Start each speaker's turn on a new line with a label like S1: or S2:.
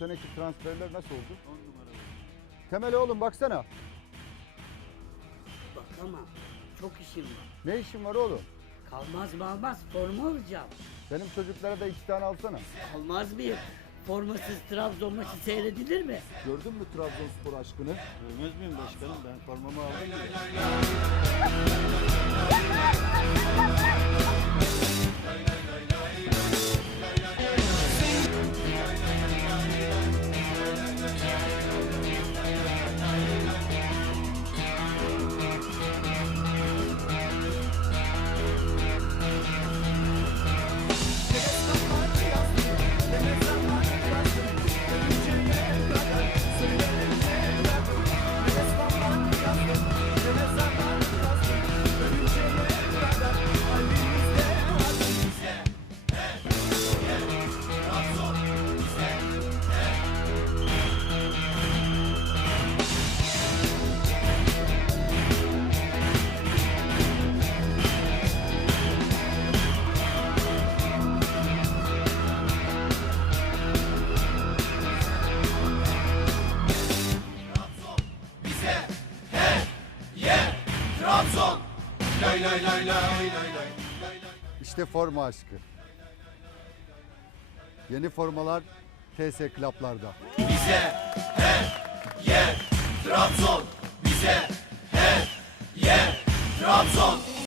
S1: seneki transferler nasıl oldu?
S2: 10 numara.
S1: Temel oğlum baksana.
S3: Bakamam. Çok işim var.
S1: Ne işin var oğlum?
S3: Kalmaz mı almaz forma alacağım.
S1: Benim çocuklara da iki tane alsana.
S3: Almaz mıyım? Formasız Trabzon maçı seyredilir mi?
S1: Gördün mü Trabzonspor aşkını?
S2: Görmez miyim başkanım? Ben formamı aldım
S1: İşte forma aşkı. Yeni formalar TS Club'larda.
S4: Trabzon bize her yer Trabzon